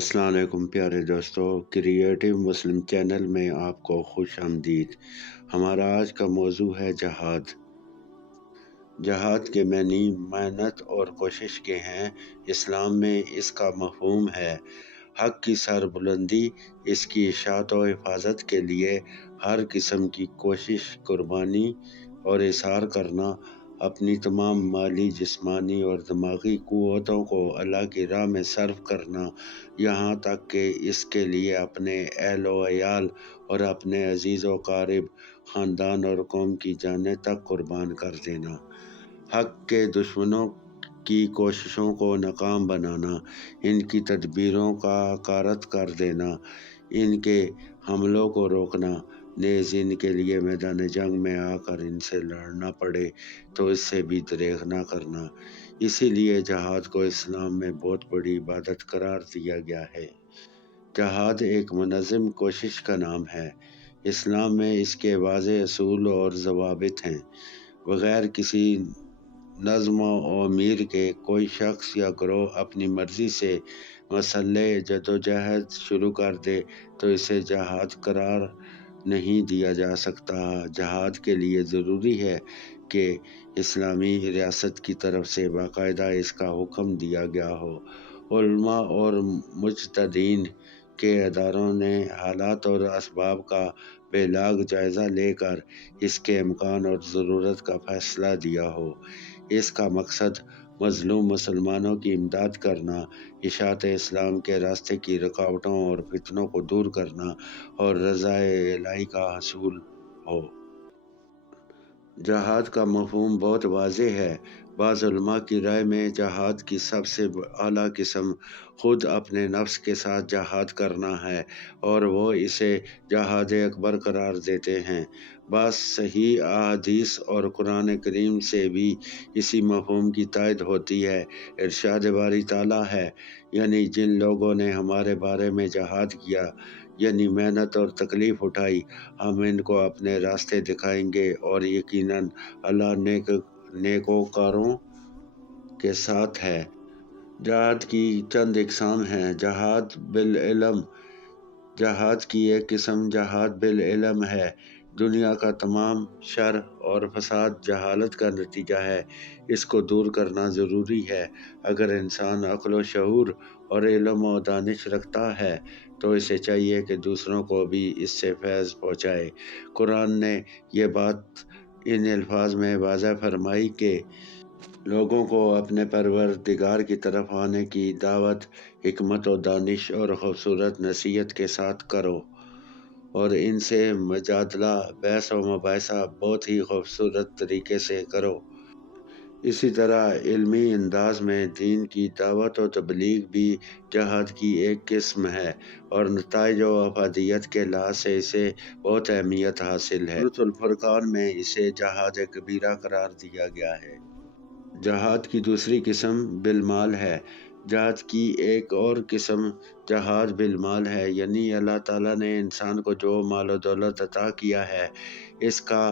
अस्सलाम वालेकुम प्यारे दोस्तों, क्रिएटिव मुस्लिम चैनल में आपको खुश आमदीद। हमारा आज का मौजू है जहाद। जहाद के मानी मेहनत और कोशिश के हैं। इस्लाम में इसका मफ़हूम है हक़ की सरबुलंदी। इसकी इशाअत और हिफाजत के लिए हर किस्म की कोशिश, कुर्बानी और इज़हार करना, अपनी तमाम माली, जिस्मानी और दिमागी क़ुव्वतों को अल्लाह की राह में सर्फ़ करना, यहाँ तक कि इसके लिए अपने अहल-व-अयाल और अपने अज़ीज़ व क़ारिब, ख़ानदान और कौम की जानें तक कुर्बान कर देना। हक़ के दुश्मनों की कोशिशों को नाकाम बनाना, इनकी तदबीरों का कारत कर देना, इनके हमलों को रोकना, नेज़ इनके लिए मैदान जंग में आकर इनसे लड़ना पड़े तो इससे भी दरेग़ न करना। इसीलिए जहाद को इस्लाम में बहुत बड़ी इबादत करार दिया गया है। जहाद एक मुनज़्ज़म कोशिश का नाम है। इस्लाम में इसके वाज़ेह असूल और ज़वाबित हैं। बग़ैर किसी नज़्म व अमीर के कोई शख़्स या गिरोह अपनी मर्ज़ी से मसल्ह जदोजहद शुरू कर दे तो इसे जहाद करार नहीं दिया जा सकता। जहाद के लिए ज़रूरी है कि इस्लामी रियासत की तरफ से बाकायदा इसका हुक्म दिया गया हो। उलमा और मुज्तहिदीन के अदारों ने हालात और असबाब का बेलाग जायज़ा लेकर इसके इम्कान और ज़रूरत का फ़ैसला दिया हो। इसका मकसद मज़लूम मुसलमानों की इमदाद करना, इशाअत इस्लाम के रास्ते की रुकावटों और फितनों को दूर करना और रज़ाए इलाही का हसूल हो। जहाद का मफ़हूम बहुत वाज़ेह है। बाज़ उलमा की राय में जहाद की सबसे आला किस्म खुद अपने नफ्स के साथ जहाद करना है और वो इसे जहाद अकबर करार देते हैं। बाज़ सही अहादीस और कुरान करीम से भी इसी मफ़हूम की तायद होती है। इरशाद बारी ताला है, यानी जिन लोगों ने हमारे बारे में जहाद किया, यानी मेहनत और तकलीफ़ उठाई, हम इनको अपने रास्ते दिखाएंगे और यकीनन अल्लाह नेकोकारों के साथ है। जहाद की चंद इक़साम हैं। जहाद बिल इल्म। जहाद की एक किस्म जहाद बिल इल्म है। दुनिया का तमाम शर और फसाद जहालत का नतीजा है। इसको दूर करना ज़रूरी है। अगर इंसान अक्ल व शऊर और इल्म व दानिश रखता है तो इसे चाहिए कि दूसरों को भी इससे फैज़ पहुँचाए। कुरान ने यह बात इन अल्फाज में वाज़ह फरमाई कि लोगों को अपने परवरदिगार की तरफ आने की दावत हिकमत व दानिश और खूबसूरत नसीहत के साथ करो और इनसे मुजादला, बहस व मुबाहिसा बहुत ही खूबसूरत तरीके से करो। इसी तरह इल्मी अंदाज में दीन की दावत व तबलीग भी जहाद की एक किस्म है और नताइज व अफादियत के लिहाज से इसे बहुत अहमियत हासिल है। सूरह फुरक़ान में इसे जहाद कबीरा करार दिया गया है। जहाद की दूसरी किस्म बिलमाल है। जहाद की एक और किस्म जहाद बिलमाल है, यानी अल्लाह ताला ने इंसान को जो माल व दौलत अता किया है, इसका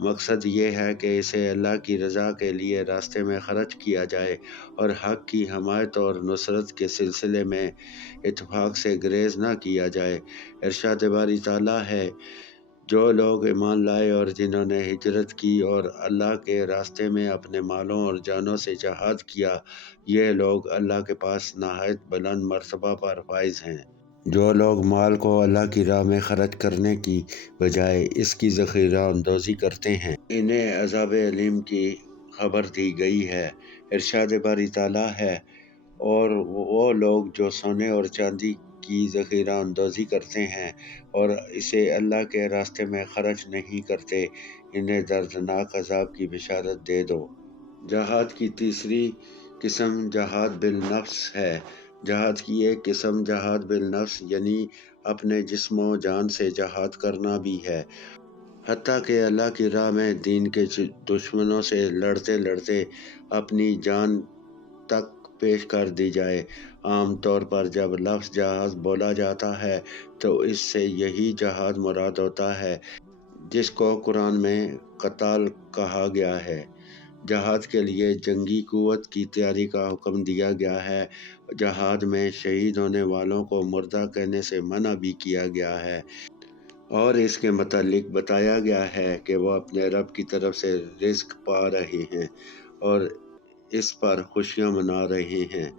मकसद ये है कि इसे अल्लाह की रज़ा के लिए रास्ते में ख़र्च किया जाए और हक़ की हमायत और नुसरत के सिलसिले में इत्तेफ़ाक से गुरेज़ न किया जाए। इरशाद बारी ताला है, जो लोग ईमान लाए और जिन्होंने हिजरत की और अल्लाह के रास्ते में अपने मालों और जानों से जहाद किया, ये लोग अल्लाह के पास नहायत बुलंद मर्तबा पर फाइज़ हैं। जो लोग माल को अल्लाह की राह में खर्च करने की बजाय इसकी ज़ख़ीरा अंदोज़ी करते हैं, इन्हें अज़ाब अलीम की खबर दी गई है। इरशाद बारी ताला है, और वो लोग जो सोने और चांदी की ज़ख़ीरा अंदोज़ी करते हैं और इसे अल्लाह के रास्ते में खर्च नहीं करते, इन्हें दर्दनाक अज़ाब की बिशारत दे दो। जहाद की तीसरी किस्म जहाद बिल नफ्स है। जहाद की एक किस्म जहाद बिल नफ्स यानी अपने जिस्म व जान से जहाद करना भी है। हत्ता कि अल्लाह की राह में दीन के दुश्मनों से लड़ते लड़ते अपनी जान तक पेश कर दी जाए। आम तौर पर जब लफ्ज़ जहाद बोला जाता है तो इससे यही जहाद मुराद होता है जिसको कुरान में क़ताल कहा गया है। جہاد کے لیے جنگی قوت کی تیاری کا حکم دیا گیا ہے۔ جہاد میں شہید ہونے والوں کو مردہ کہنے سے منع بھی کیا گیا ہے، اور اس کے متعلق بتایا گیا ہے کہ وہ اپنے رب کی طرف سے رزق پا رہے ہیں اور اس پر خوشیاں منا رہے ہیں۔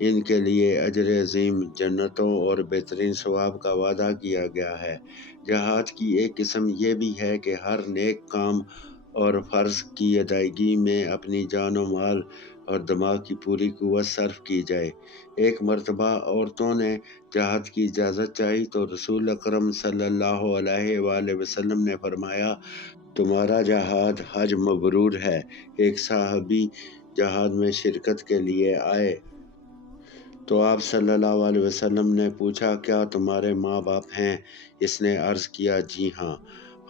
ان کے لیے اجر عظیم، جنتوں اور بہترین ثواب کا وعدہ کیا گیا ہے۔ جہاد کی ایک قسم یہ بھی ہے کہ ہر نیک کام اور فرض کی ادائیگی میں اپنی جان و مال اور دماغ کی پوری قوت صرف کی جائے۔ ایک مرتبہ عورتوں نے جہاد کی اجازت چاہی تو رسول اکرم صلی اللہ علیہ وآلہ وسلم نے فرمایا، تمہارا جہاد حج مبرور ہے۔ ایک صحابی جہاد میں شرکت کے لیے آئے تو آپ صلی اللہ علیہ وسلم نے پوچھا، کیا تمہارے ماں باپ ہیں؟ اس نے عرض کیا، جی ہاں۔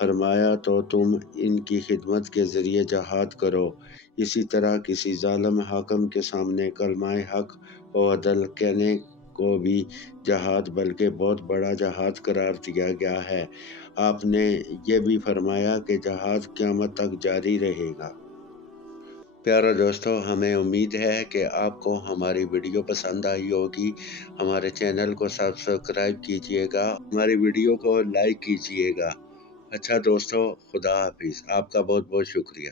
فرمایا، تو تم ان کی خدمت کے ذریعے جہاد کرو۔ اسی طرح کسی ظالم حاکم کے سامنے کلمہ حق و عدل کہنے کو بھی جہاد بلکہ بہت بڑا جہاد قرار دیا گیا ہے۔ آپ نے یہ بھی فرمایا کہ جہاد قیامت تک جاری رہے گا۔ پیارے دوستو، ہمیں امید ہے کہ آپ کو ہماری ویڈیو پسند آئی ہوگی۔ ہمارے چینل کو سبسکرائب کیجئے گا، ہماری ویڈیو کو لائک کیجئے گا۔ اچھا دوستو، خدا حافظ۔ آپ کا بہت بہت شکریہ۔